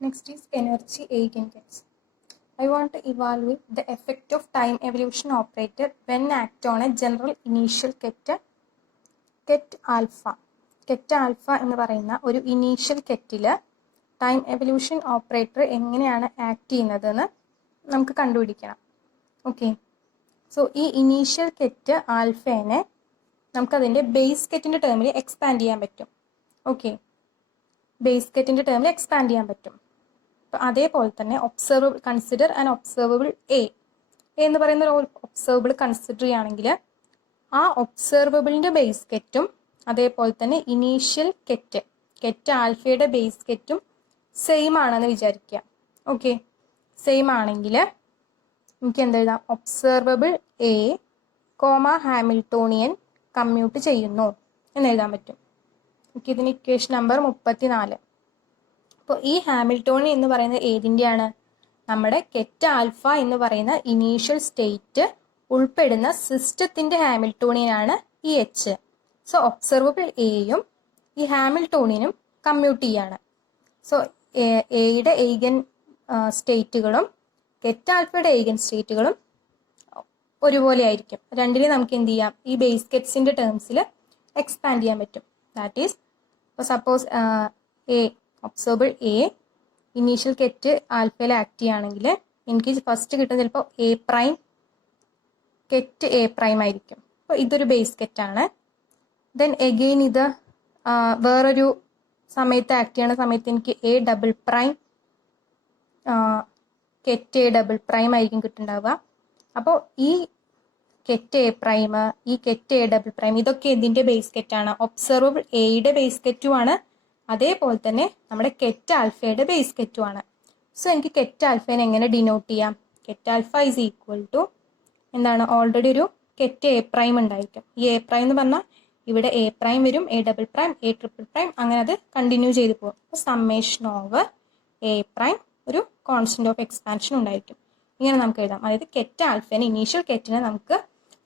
Next is energy eigenkets. I want to evaluate the effect of time evolution operator when act on a general initial ket alpha. Ket alpha എന്ന് പറയുന്ന ഒരു initial kettle time evolution operator എങ്ങനെയാണ് act ചെയ്യുന്നതെന്ന് നമുക്ക് കണ്ടുപിടിക്കണം. Okay, so ഈ initial കെറ്റ് ആൽഫേനെ നമുക്കതിൻ്റെ base കെറ്റിൻ്റെ ടേമിൽ എക്സ്പാൻഡ് ചെയ്യാൻ പറ്റും. ഓക്കെ, ബേസ് കെറ്റിൻ്റെ ടേമിൽ എക്സ്പാൻഡ് ചെയ്യാൻ പറ്റും. അപ്പോൾ അതേപോലെ തന്നെ observable consider and observable A എന്ന് പറയുന്ന ഒരു ഒബ്സർവബിൾ കൺസിഡർ ചെയ്യുകയാണെങ്കിൽ ആ ഒബ്സർവബിളിൻ്റെ ബേസ് കെറ്റും അതേപോലെ തന്നെ ഇനീഷ്യൽ കെറ്റ് ആൽഫയുടെ ബേസ് കെറ്റും സെയിം ആണെന്ന് വിചാരിക്കുക. ഓക്കെ, സെയിം ആണെങ്കിൽ എനിക്ക് എന്തെഴുതാം? ഒബ്സർവബിൾ എ ഹാമിൽട്ടോണിയൻ കമ്മ്യൂട്ട് ചെയ്യുന്നു എന്നെഴുതാൻ പറ്റും. ഓക്കെ, ഇതിന് ഇക്വേഷൻ നമ്പർ 34. അപ്പോൾ ഈ ഹാമിൽട്ടോണിയൻ എന്ന് പറയുന്നത് ഏതിൻ്റെയാണ്? നമ്മുടെ കെറ്റ് ആൽഫ എന്ന് പറയുന്ന ഇനീഷ്യൽ സ്റ്റേറ്റ് ഉൾപ്പെടുന്ന സിസ്റ്റത്തിൻ്റെ ഹാമിൽട്ടോണിയനാണ് ഈ എച്ച്. സോ ഒബ്സർവബിൾ എയും ഈ ഹാമിൽട്ടോണിയനും കമ്മ്യൂട്ട് ചെയ്യാണ്. സോ എയുടെ എയ്ഗൻ സ്റ്റേറ്റുകളും കെറ്റ് ആൽഫയുടെ എയ്ഗൻ സ്റ്റേറ്റുകളും ഒരുപോലെ ആയിരിക്കും. രണ്ടിനെയും നമുക്ക് എന്ത് ചെയ്യാം? ഈ ബേസ് കെറ്റ്സിൻ്റെ ടേംസിൽ എക്സ്പാൻഡ് ചെയ്യാൻ പറ്റും. That is suppose a observable a initial ket ആൽഫയിൽ ആക്ട് ചെയ്യുകയാണെങ്കിൽ എനിക്ക് ഫസ്റ്റ് കിട്ടുന്നത് ചിലപ്പോൾ a prime ket A prime ആയിരിക്കും. അപ്പോൾ ഇതൊരു ബേസ് കെറ്റാണ്. ദെൻ എഗെയിൻ ഇത് വേറൊരു സമയത്ത് ആക്ട് ചെയ്യുന്ന സമയത്ത് എനിക്ക് a double prime ket A double prime ആയിരിക്കും കിട്ടുന്നുണ്ടാവുക. അപ്പോൾ ഈ കെറ്റ് എ പ്രൈം, ഈ കെറ്റ് എ ഡബിൾ പ്രൈം ഇതൊക്കെ എന്തിൻ്റെ ബേസ് കെറ്റാണ്? ഒബ്സർവബിൾ എയുടെ ബേസ് കെറ്റുമാണ്, അതേപോലെ തന്നെ നമ്മുടെ കെറ്റ് ആൽഫയുടെ ബേസ് കെറ്റുമാണ്. സോ എനിക്ക് കെറ്റ് ആൽഫേനെ എങ്ങനെ ഡിനോട്ട് ചെയ്യാം? Ket alpha is equal to എന്താണ്? ഓൾറെഡി ഒരു കെറ്റ് എ പ്രൈം ഉണ്ടായിരിക്കും. ഈ എ പ്രൈം എന്ന് പറഞ്ഞാൽ ഇവിടെ എ പ്രൈം വരും, A double prime, A triple prime, അങ്ങനെ അത് കണ്ടിന്യൂ ചെയ്ത് പോകും. അപ്പോൾ സമ്മേഷൻ ഓവർ എ പ്രൈം ഒരു കോൺസ്റ്റന്റ് ഓഫ് എക്സ്പാൻഷൻ ഉണ്ടായിരിക്കും. ഇങ്ങനെ നമുക്ക് എഴുതാം. അതായത് കെറ്റ് ആൽഫേനെ ഇനീഷ്യൽ കെറ്റിനെ നമുക്ക്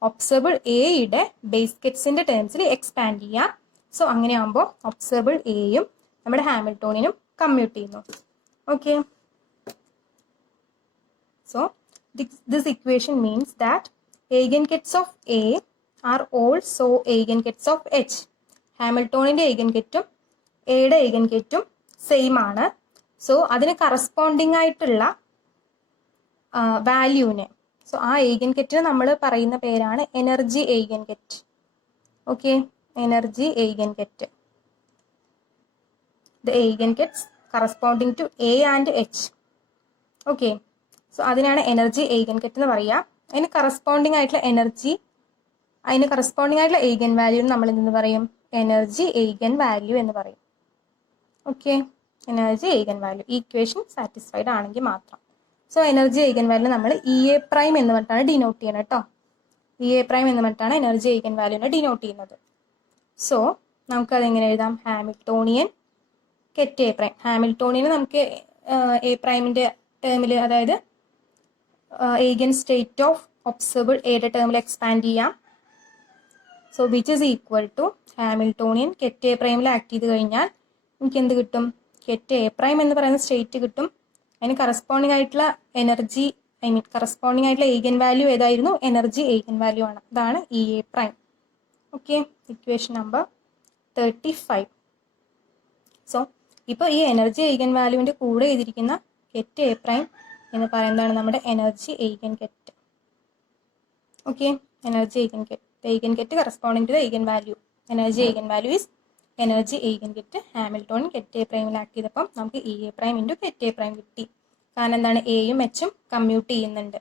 ഒബ്സർവബിൾ എയുടെ ബേസ് കെറ്റ്സിന്റെ ടേംസിൽ എക്സ്പാൻഡ് ചെയ്യാം. സോ അങ്ങനെ ആകുമ്പോൾ ഒബ്സർവബിൾ എയും നമ്മുടെ ഹാമിൽട്ടോണിയനും കമ്മ്യൂട്ട് ചെയ്യുന്നു. Okay, so this equation means that eigenkets of A are also eigenkets of H. ഹാമിൽട്ടോണിൻ്റെ eigenketഉം എയുടെ eigenketഉം സെയിം ആണ്. സോ അതിന് കറസ്പോണ്ടിങ് ആയിട്ടുള്ള വാല്യൂവിനെ, സോ ആ eigenketന് നമ്മൾ പറയുന്ന പേരാണ് energy eigenket. Okay, energy eigenket. The eigenkets corresponding to A and H. Okay, so അതിനാണ് energy eigenket എന്ന് പറയുക. അതിന് കറസ്പോണ്ടിങ് ആയിട്ടുള്ള എനർജി, അതിന് കറസ്പോണ്ടിങ് ആയിട്ടുള്ള എയ്ഗൻ വാല്യൂ നമ്മൾ എന്തെന്ന് പറയും? എനർജി എയ്ഗൻ വാല്യൂ എന്ന് പറയും. Okay, energy eigen value equation satisfied ആണെങ്കിൽ മാത്രം. സോ എനർജി എയ്ഗൻ വാല്യൂ നമ്മൾ ഇ എ പ്രൈം എന്ന് പറഞ്ഞിട്ടാണ് ഡിനോട്ട് ചെയ്യുന്നത് കേട്ടോ. ഇ എ പ്രൈം എന്ന് പറഞ്ഞിട്ടാണ് എനർജി എയ്ഗൻ വാല്യൂനെ ഡിനോട്ട് ചെയ്യുന്നത്. സോ നമുക്കതെങ്ങനെ എഴുതാം? Hamiltonian ket A prime. ഹാമിൽട്ടോണിയന് നമുക്ക് എ പ്രൈമിൻ്റെ ടേമിൽ, അതായത് എയ്ഗൻ സ്റ്റേറ്റ് ഓഫ് ഒബ്സർവബിൾ എയുടെ ടേമിൽ എക്സ്പാൻഡ് ചെയ്യാം. So which is equal to Hamiltonian ket A പ്രൈമിൽ ആക്ട് ചെയ്ത് കഴിഞ്ഞാൽ എനിക്ക് എന്ത് കിട്ടും? കെറ്റ് എ പ്രൈം എന്ന് പറയുന്ന സ്റ്റേറ്റ് കിട്ടും. അതിന് കറസ്പോണ്ടിങ് ആയിട്ടുള്ള എനർജി, കറസ്പോണ്ടിങ് ആയിട്ടുള്ള എയ്ഗൻ വാല്യൂ ഏതായിരുന്നു? എനർജി എയ്ഗൻ വാല്യൂ ആണ്. അതാണ് E A prime. Okay, equation number 35. So ഇപ്പോൾ ഈ എനർജി എയ്ഗൻ വാല്യൂവിൻ്റെ കൂടെ എഴുതിയിരിക്കുന്ന കെറ്റ് എ പ്രൈം എന്ന് പറയുന്നതാണ് നമ്മുടെ energy eigen ket. Okay, energy eigen ket, eigen ket corresponding to the eigen value. Energy eigen value is energy eigen ket. Hamiltonian ket A പ്രൈമിൽ act ചെയ്തപ്പം നമുക്ക് E A prime into ket A prime കിട്ടി. കാരണം എന്താണ്? എയും എച്ചും commute ചെയ്യുന്നുണ്ട്.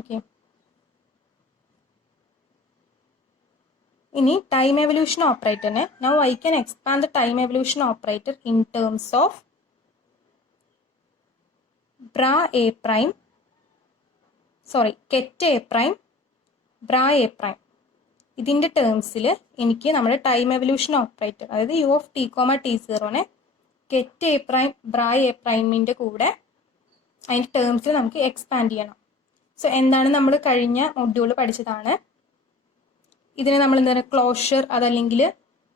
Okay, ഇനി ടൈം എവല്യൂഷൻ ഓപ്പറേറ്ററിനെ now I can expand the time evolution operator in terms of bra A prime, sorry ket A prime, bra A prime. ഇതിൻ്റെ ടേംസിൽ എനിക്ക് നമ്മുടെ ടൈം എവല്യൂഷൻ ഓപ്പറേറ്റർ, അതായത് U of t comma t സീറോനെ ket A prime bra a പ്രൈമിൻ്റെ കൂടെ അതിൻ്റെ ടേംസിൽ നമുക്ക് എക്സ്പാൻഡ് ചെയ്യണം. സോ എന്താണ് നമ്മൾ കഴിഞ്ഞ മൊഡ്യൂൾ പഠിച്ചതാണ്. ഇതിനെ നമ്മൾ എന്താണ് ക്ലോഷർ, അതല്ലെങ്കിൽ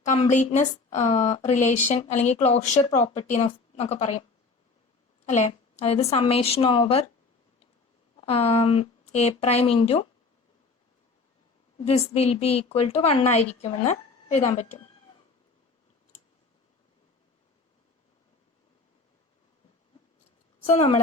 കംപ്ലീറ്റ്നെസ് റിലേഷൻ അല്ലെങ്കിൽ ക്ലോഷർ പ്രോപ്പർട്ടി എന്നൊക്കെ പറയും അല്ലേ. അതായത് summation over A prime into this will be equal to 1 ആയിരിക്കുമെന്ന് എഴുതാൻ പറ്റും. സോ നമ്മൾ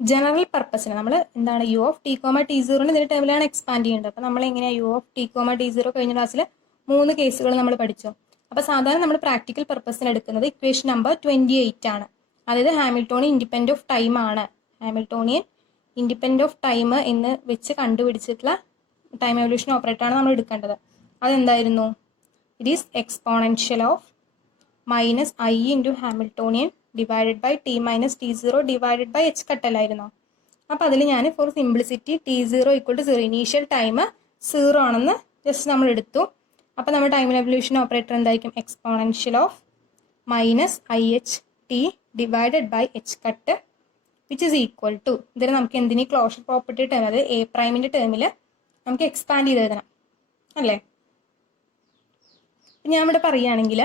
ജനറൽ പർപ്പസിന് നമ്മൾ എന്താണ് U of t comma t സീറോന് ഇതിന്റെ ടൈമിലാണ് എക്സ്പാൻഡ് ചെയ്യേണ്ടത്. അപ്പോൾ നമ്മൾ എങ്ങനെയാണ് U of t comma T zero കഴിഞ്ഞ ക്ലാസ്സിൽ 3 കേസുകൾ നമ്മൾ പഠിച്ചു. അപ്പോൾ സാധാരണ നമ്മൾ പ്രാക്ടിക്കൽ പർപ്പസിന് എടുക്കുന്നത് ഇക്വേഷൻ നമ്പർ 28 ആണ്. അതായത് ഹാമിൽട്ടോണിയൻ ഇൻഡിപെൻഡന്റ് ഓഫ് ടൈം ആണ്. ഹാമിൽട്ടോണിയൻ ഇൻഡിപെൻഡന്റ് ഓഫ് ടൈം എന്ന് വെച്ച് കണ്ടുപിടിച്ചിട്ടുള്ള ടൈം എവല്യൂഷൻ ഓപ്പറേറ്റർ ആണ് നമ്മൾ എടുക്കേണ്ടത്. അതെന്തായിരുന്നു? It is exponential of minus i into Hamiltonian divided by t minus t zero divided by h കട്ടല്ലായിരുന്നോ? അപ്പോൾ അതിൽ ഞാൻ for simplicity t zero equal to 0 initial time 0 ആണെന്ന് ജസ്റ്റ് നമ്മൾ എടുത്തു. അപ്പോൾ നമ്മുടെ ടൈം എവല്യൂഷൻ ഓപ്പറേറ്റർ എന്തായിരിക്കും? Exponential of minus I H T divided by H cut which is equal to, ഇതിൽ നമുക്ക് എന്തിനീ ക്ലോഷർ പ്രോപ്പർട്ടി ടേം, അതായത് എ പ്രൈമിൻ്റെ ടേമിൽ നമുക്ക് എക്സ്പാൻഡ് ചെയ്ത് എഴുതണം അല്ലേ. ഞാൻ ഇവിടെ പറയുകയാണെങ്കിൽ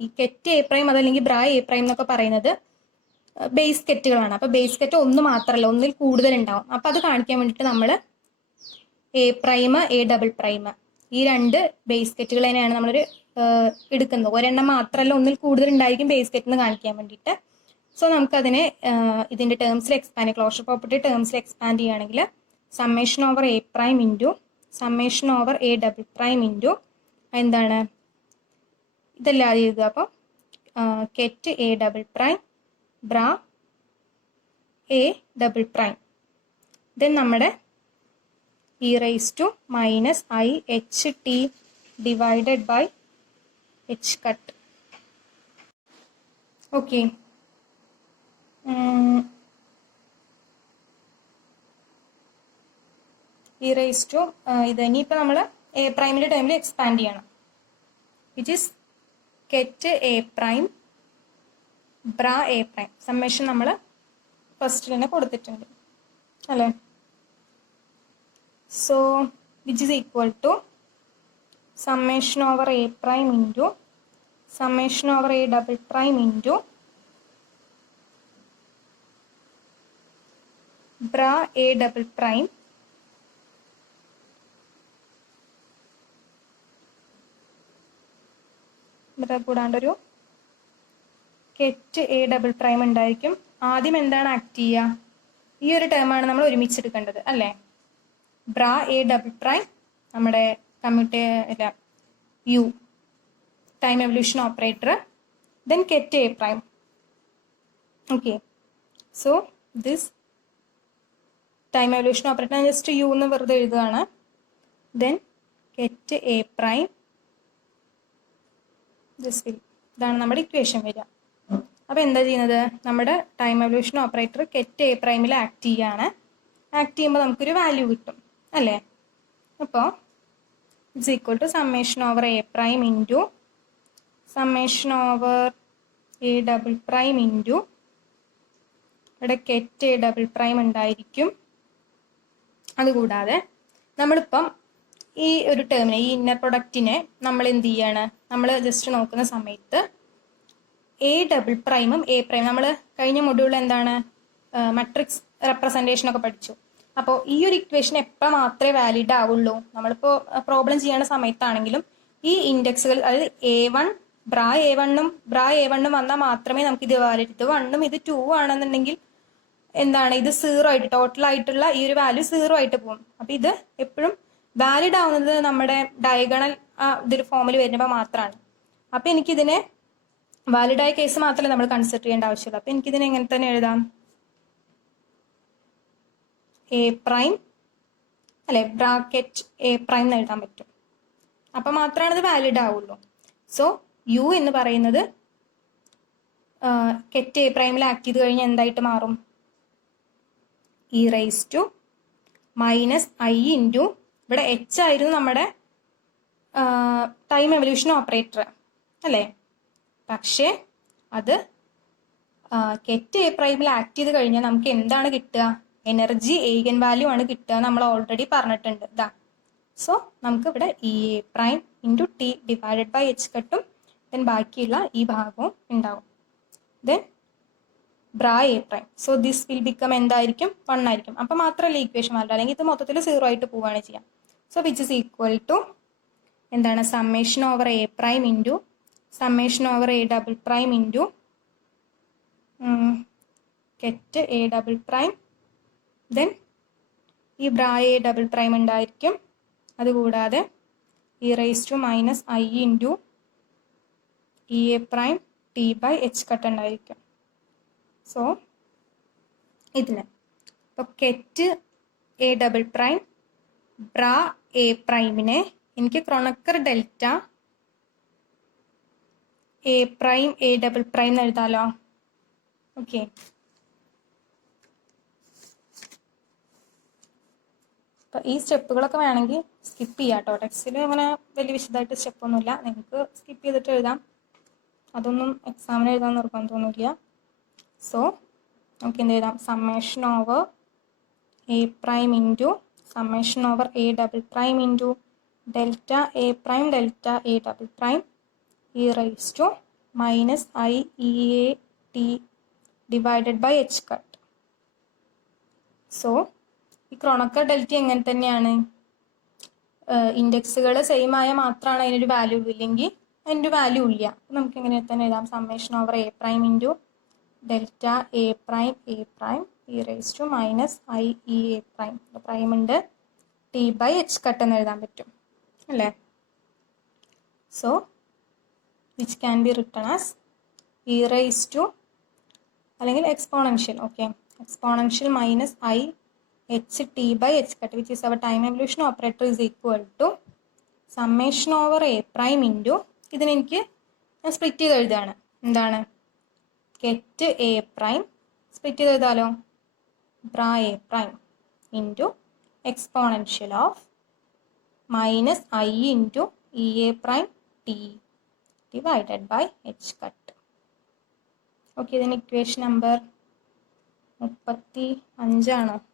ഈ കെറ്റ് എ പ്രൈം അതല്ലെങ്കിൽ ബ്രാ എ പ്രൈം എന്നൊക്കെ പറയുന്നത് ബേസ് കെറ്റുകളാണ്. അപ്പോൾ ബേസ് കെറ്റ് ഒന്ന് മാത്രമല്ല, ഒന്നിൽ കൂടുതൽ ഉണ്ടാവും. അപ്പോൾ അത് കാണിക്കാൻ വേണ്ടിയിട്ട് നമ്മൾ A prime a double prime ഈ 2 ബേസ് കെറ്റുകൾ തന്നെയാണ് നമ്മളൊരു എടുക്കുന്നത്. ഒരെണ്ണം മാത്രമല്ല, ഒന്നിൽ കൂടുതൽ ഉണ്ടായിരിക്കും ബേസ് കെറ്റ് എന്ന് കാണിക്കാൻ വേണ്ടിയിട്ട്. സോ നമുക്കതിനെ ഇതിൻ്റെ ടേംസിൽ എക്സ്പാൻഡ് ക്ലോഷർ പ്രോപ്പർട്ടി ടേംസിൽ എക്സ്പാൻഡ് ചെയ്യുകയാണെങ്കിൽ summation over A prime into summation over a double prime into എന്താണ് ഇതെല്ലാം എഴുതുക. അപ്പോൾ ket A double prime bra a double prime then നമ്മുടെ e raise to minus I H T divided by H cut. Okay, e raise to ഇത് ഇനിയിപ്പോൾ നമ്മൾ a പ്രൈമിൻ്റെ ടൈമിൽ എക്സ്പാൻഡ് ചെയ്യണം. Which is ket A prime bra A prime. Summation നമ്മൾ ഫസ്റ്റിൽ തന്നെ കൊടുത്തിട്ടുണ്ട് അല്ലേ. So which is equal to summation over A prime into summation over a double prime into bra a double prime കൂടാണ്ടൊരു ket A double prime ഉണ്ടായിരിക്കും. ആദ്യം എന്താണ് act ചെയ്യുക? ഈ ഒരു ടേമാണ് നമ്മൾ ഒരുമിച്ചെടുക്കേണ്ടത് അല്ലേ. ബ്രാ എ ഡബിൾ പ്രൈം നമ്മുടെ U time evolution operator, then ket A prime. Okay, so this time evolution operator just U എന്ന് വെറുതെ എഴുതുകയാണ്. Then ket A prime this will, ഇതാണ് നമ്മുടെ ഇക്വേഷൻ വരിക. അപ്പോൾ എന്താ ചെയ്യുന്നത്? നമ്മുടെ time evolution operator ket A പ്രൈമിൽ ആക്ട് ചെയ്യുകയാണ്. ആക്ട് ചെയ്യുമ്പോൾ നമുക്കൊരു വാല്യൂ കിട്ടും അല്ലേ. അപ്പോൾ it's equal to summation over A prime into summation over a double prime into ഇവിടെ കെറ്റ് എ ഡബിൾ പ്രൈം ഉണ്ടായിരിക്കും. അതുകൂടാതെ നമ്മളിപ്പം ഈ ഒരു ടേമിനെ, ഈ ഇന്നർ പ്രൊഡക്റ്റിനെ നമ്മൾ എന്ത് ചെയ്യാണ്? നമ്മൾ ജസ്റ്റ് നോക്കുന്ന സമയത്ത് എ ഡബിൾ പ്രൈമും എ പ്രൈം, നമ്മൾ കഴിഞ്ഞ മൊഡ്യൂളിൽ എന്താണ് മെട്രിക്സ് റെപ്രസെൻറ്റേഷൻ ഒക്കെ പഠിച്ചു. അപ്പോൾ ഈ ഒരു ഇക്വേഷൻ എപ്പോൾ മാത്രമേ വാലിഡ് ആവുള്ളൂ? നമ്മളിപ്പോൾ പ്രോബ്ലം ചെയ്യുന്ന സമയത്താണെങ്കിലും ഈ ഇൻഡെക്സുകൾ, അതായത് A1 ബ്രാ A1 വന്നാൽ മാത്രമേ നമുക്ക് ഇത് വാലിഡ്. ഇത് 1ഉം ഇത് 2 ആണെന്നുണ്ടെങ്കിൽ എന്താണ് ഇത് 0 ആയിട്ട്, ടോട്ടൽ ആയിട്ടുള്ള ഈ ഒരു വാല്യൂ 0 ആയിട്ട് പോകും. അപ്പം ഇത് എപ്പോഴും വാലിഡ് ആവുന്നത് നമ്മുടെ ഡയഗണൽ ഇതൊരു ഫോമിൽ വരുമ്പോൾ മാത്രമാണ്. അപ്പം എനിക്കിതിനെ വാലിഡായ കേസ് മാത്രമേ നമ്മൾ കൺസിഡർ ചെയ്യേണ്ട ആവശ്യമുള്ളൂ. അപ്പം എനിക്കിതിനെ എങ്ങനെ തന്നെ എഴുതാം? എ പ്രൈം അല്ലെ, ബ്രാക്കറ്റ് എ പ്രൈം എന്ന് എഴുതാൻ പറ്റും. അപ്പം മാത്രമാണ് ഇത് വാലിഡ് ആവുള്ളൂ. സോ യു എന്ന് പറയുന്നത് കെറ്റ് എ പ്രൈമിൽ ആക്ട് ചെയ്ത് കഴിഞ്ഞാൽ എന്തായിട്ട് മാറും? E raise to minus i into ഇവിടെ എച്ച് ആയിരുന്നു നമ്മുടെ ടൈം എവല്യൂഷൻ ഓപ്പറേറ്റർ അല്ലേ. പക്ഷേ അത് കെറ്റ് എ പ്രൈമിൽ ആക്ട് ചെയ്ത് കഴിഞ്ഞാൽ നമുക്ക് എന്താണ് കിട്ടുക? എനർജി എയ്ഗൻ വാല്യൂ ആണ് കിട്ടുക. നമ്മൾ ഓൾറെഡി പറഞ്ഞിട്ടുണ്ട്. ഇതാ സോ നമുക്ക് ഇവിടെ E A prime into t divided by h കട്ടും ദെൻ ബാക്കിയുള്ള ഈ ഭാഗവും ഉണ്ടാവും. Then bra A prime. So this will become എന്തായിരിക്കും? 1 ആയിരിക്കും. അപ്പം മാത്രമല്ല ഇക്വേഷൻ മാറില്ല, അല്ലെങ്കിൽ ഇത് മൊത്തത്തിൽ 0 ആയിട്ട് പോവുകയാണ് ചെയ്യാം. So which is equal to എന്താണ്? Summation over A prime into summation over a double prime into ket A double prime. Then ഈ ബ്രാ എ ഡബിൾ പ്രൈം ഉണ്ടായിരിക്കും. അതുകൂടാതെ e raise to minus i into E A prime t by H cut ഉണ്ടായിരിക്കും. So ഇതിന് ഇപ്പോൾ ket A double prime bra a പ്രൈമിനെ എനിക്ക് Kronecker delta a prime a double prime എന്ന് എഴുതാലോ. Okay, അപ്പോൾ ഈ സ്റ്റെപ്പുകളൊക്കെ വേണമെങ്കിൽ സ്കിപ്പ് ചെയ്യാം കേട്ടോ. ടെക്സ്റ്റിൽ അങ്ങനെ വലിയ വിശദമായിട്ട് സ്റ്റെപ്പൊന്നുമില്ല, നിങ്ങൾക്ക് സ്കിപ്പ് ചെയ്തിട്ട് എഴുതാം. അതൊന്നും എക്സാമിന് എഴുതാൻ നിർബന്ധമൊന്നുമില്ല. സോ നമുക്ക് എന്ത് എഴുതാം? Summation over A prime into summation over a double prime into delta a prime delta a double prime E raise to minus I E a t divided by H cut. So ഈ Kronecker delta എങ്ങനെ തന്നെയാണ്? ഇൻഡെക്സുകൾ same ആയ മാത്രമാണ് അതിനൊരു value, ഇല്ലെങ്കിൽ അതിൻ്റെ value ഇല്ല. നമുക്ക് ഇങ്ങനെ തന്നെ എഴുതാം. Summation over A prime into delta a prime E raise to minus I E A prime. Prime ഉണ്ട്, ടി ബൈ എച്ച് കട്ട് എന്ന് എഴുതാൻ പറ്റും അല്ലേ? So which can be written as e raise to അല്ലെങ്കിൽ exponential. Okay, exponential minus I H t by H cut which is our time evolution operator is equal to summation over A prime into ഇതിനെനിക്ക് ഞാൻ split ചെയ്ത് എഴുതുകയാണ്. എന്താണ്? കെറ്റ് A prime split ചെയ്ത് എഴുതാലോ. Bra A prime into exponential of minus i into E A prime T divided by H cut. Okay, ഇതിന് equation number 35 35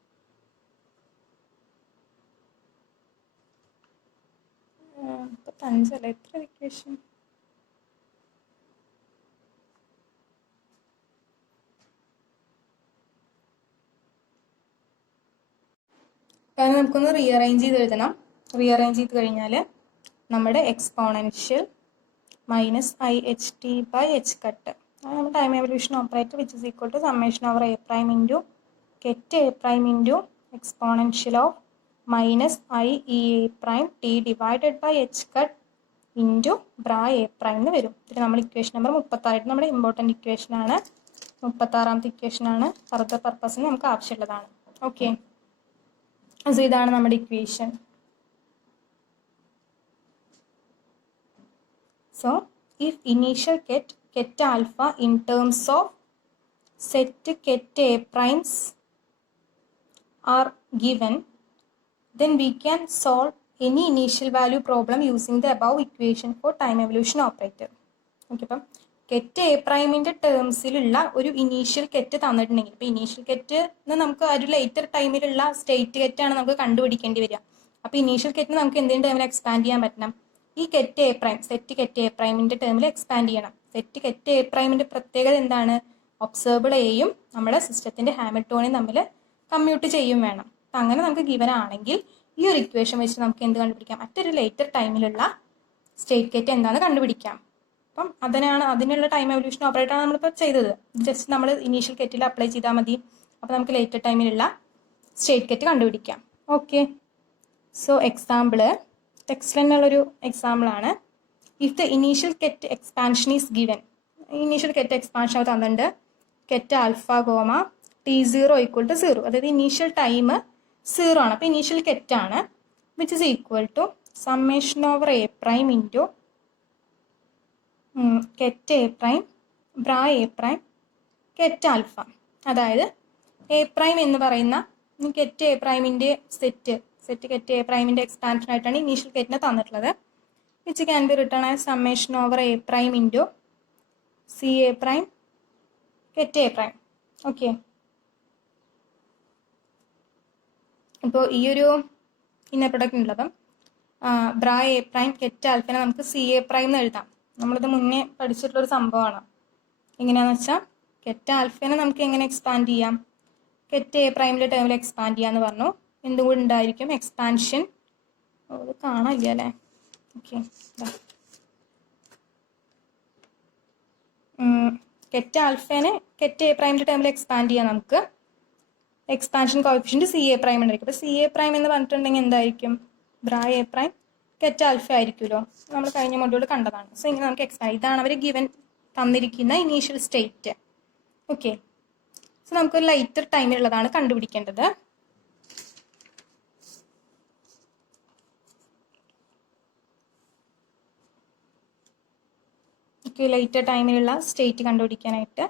എത്ര equation? കാരണം നമുക്കൊന്ന് റീഅറേഞ്ച് ചെയ്ത് എഴുതണം. റീഅറേഞ്ച് ചെയ്ത് കഴിഞ്ഞാൽ നമ്മുടെ exponential minus I H t by H cut നമ്മുടെ time evolution operator which is equal to summation over A prime into ket A prime into exponential of minus I E A prime T divided by H cut into bra A prime എന്ന് വരും. ഇതിൽ നമ്മൾ equation number 36 നമ്മുടെ important ഇക്വേഷനാണ്. 36ാമത്തെ ഇക്വേഷനാണ്. Further പർപ്പസിന് നമുക്ക് ആവശ്യമുള്ളതാണ്. Okay, so ഇതാണ് നമ്മുടെ equation. So if initial ket alpha in terms of set ket a primes are given, then we can solve any initial value problem using the above equation for time evolution operator. Okay, അപ്പം കെറ്റ് a പ്രൈമിൻ്റെ ടേംസിലുള്ള ഒരു initial കെറ്റ് തന്നിട്ടുണ്ടെങ്കിൽ, ഇപ്പോൾ initial കെറ്റ് നമുക്ക് ഒരു later ടൈമിലുള്ള state കെറ്റാണ് നമുക്ക് കണ്ടുപിടിക്കേണ്ടി വരിക. അപ്പോൾ ഇനീഷ്യൽ കെറ്റിന് നമുക്ക് എന്തെങ്കിലും ടൈമിൽ എക്സ്പാൻഡ് ചെയ്യാൻ പറ്റണം. ഈ കെറ്റ് A prime set ket a പ്രൈമിൻ്റെ ടേമിൽ എക്സ്പാൻഡ് ചെയ്യണം. സെറ്റ് കെറ്റ് എ പ്രൈമിൻ്റെ പ്രത്യേകത എന്താണ്? ഒബ്സർവബിൾ എയും നമ്മുടെ സിസ്റ്റത്തിൻ്റെ ഹാമിൽട്ടോണിയും തമ്മിൽ കമ്മ്യൂട്ട് ചെയ്യും വേണം. അപ്പം അങ്ങനെ നമുക്ക് ഗിവൻ ആണെങ്കിൽ ഈ ഒരു ഇക്വേഷൻ വെച്ച് നമുക്ക് എന്ത് കണ്ടുപിടിക്കാം? മറ്റൊരു ലേറ്റർ ടൈമിലുള്ള സ്റ്റേറ്റ് കെറ്റ് എന്താണെന്ന് കണ്ടുപിടിക്കാം. അപ്പം അതിനുള്ള ടൈം എവല്യൂഷൻ ഓപ്പറേറ്ററാണ് നമ്മളിപ്പോൾ ചെയ്തത്. ജസ്റ്റ് നമ്മൾ ഇനീഷ്യൽ കെറ്റിൽ അപ്ലൈ ചെയ്താൽ മതി. അപ്പോൾ നമുക്ക് ലേറ്റർ ടൈമിലുള്ള സ്റ്റേറ്റ് കെറ്റ് കണ്ടുപിടിക്കാം. ഓക്കെ, സോ എക്സാമ്പിള് ടെക്സ്റ്റിൽ തന്നെയുള്ളൊരു എക്സാമ്പിളാണ്. If the initial ket expansion is given, initial ket expansion അത് തന്നിട്ടുണ്ട്. Ket alpha comma T0 equal to 0, അതായത് ഇനീഷ്യൽ ടൈം 0 ആണ്. അപ്പോൾ ഇനീഷ്യൽ കെറ്റാണ് which is equal to summation over A prime into ket A prime bra A prime ket alpha. അതായത് a prime എന്ന് പറയുന്ന ket a പ്രൈമിൻ്റെ സെറ്റ് കെറ്റ് എ പ്രൈമിൻ്റെ expansion ആയിട്ടാണ് ഇനീഷ്യൽ കെറ്റിനെ തന്നിട്ടുള്ളത്. Which can be written as summation over A prime into c A prime ket A prime. Okay, ഇപ്പോൾ ഈ ഒരു ഇന്നർ പ്രൊഡക്റ്റ് ഉണ്ടല്ലോ. അപ്പം ബ്രാ എ പ്രൈം കെറ്റ് ആൽഫനെ നമുക്ക് സി എ പ്രൈം എന്ന് എഴുതാം. നമ്മളിത് മുന്നേ പഠിച്ചിട്ടുള്ളൊരു സംഭവമാണ്. എങ്ങനെയാണെന്ന് വെച്ചാൽ കെറ്റ് ആൽഫനെ നമുക്ക് എങ്ങനെ എക്സ്പാൻഡ് ചെയ്യാം, കെറ്റ് എ പ്രൈമിലെ ടേമിൽ എക്സ്പാൻഡ് ചെയ്യാന്ന് പറഞ്ഞു. എന്തുകൊണ്ട് ഉണ്ടായിരിക്കും എക്സ്പാൻഷൻ, അത് കാണാനില്ല അല്ലേ. ഓക്കെ, കെറ്റ് ആൽഫേനെ കെറ്റ് എ പ്രൈമിന്റെ ടേമിൽ എക്സ്പാൻഡ് ചെയ്യാം നമുക്ക്. Expansion coefficient C A prime ഉണ്ടായിരിക്കും. അപ്പോൾ സി എ പ്രൈം എന്ന് പറഞ്ഞിട്ടുണ്ടെങ്കിൽ എന്തായിരിക്കും, ബ്രാ എ പ്രൈം കെറ്റ് ആൽഫ ആയിരിക്കുമല്ലോ. നമ്മൾ കഴിഞ്ഞ മൊഡ്യൂൾ കണ്ടതാണ്. സോ ഇങ്ങനെ നമുക്ക് എക്സ്പാൻഡ്, ഇതാണ് അവർ ഗിവൻ തന്നിരിക്കുന്ന ഇനീഷ്യൽ സ്റ്റേറ്റ്. ഓക്കെ, സോ നമുക്കൊരു ലൈറ്റർ ടൈമിലുള്ളതാണ് കണ്ടുപിടിക്കേണ്ടത്. ഓക്കെ, ലൈറ്റർ ടൈമിലുള്ള സ്റ്റേറ്റ് കണ്ടുപിടിക്കാനായിട്ട്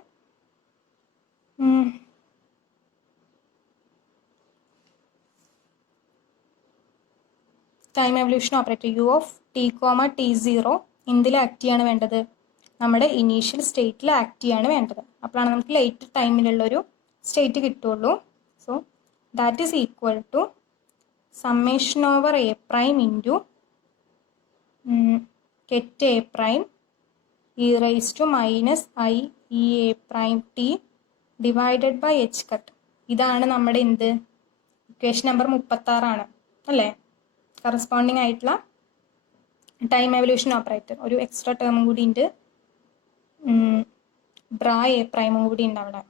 time evolution operator U of t comma T zero എന്തിൽ ആക്ട് ചെയ്യാണ് വേണ്ടത്, നമ്മുടെ ഇനീഷ്യൽ സ്റ്റേറ്റിൽ ആക്ട് ചെയ്യാണ് വേണ്ടത്. അപ്പോഴാണ് നമുക്ക് ലൈറ്റർ ടൈമിലുള്ളൊരു സ്റ്റേറ്റ് കിട്ടുള്ളൂ. So that is equal to summation over A prime into ket A prime E raise to minus I E A prime T divided by H cut. ഇതാണ് നമ്മുടെ എന്ത് ഇക്വേഷൻ നമ്പർ 36 അല്ലേ. കറസ്പോണ്ടിങ് ആയിട്ടുള്ള time evolution operator, ഒരു extra ടേമും കൂടി ഉണ്ട്, bra A പ്രൈമും കൂടി ഉണ്ട് അവിടെ.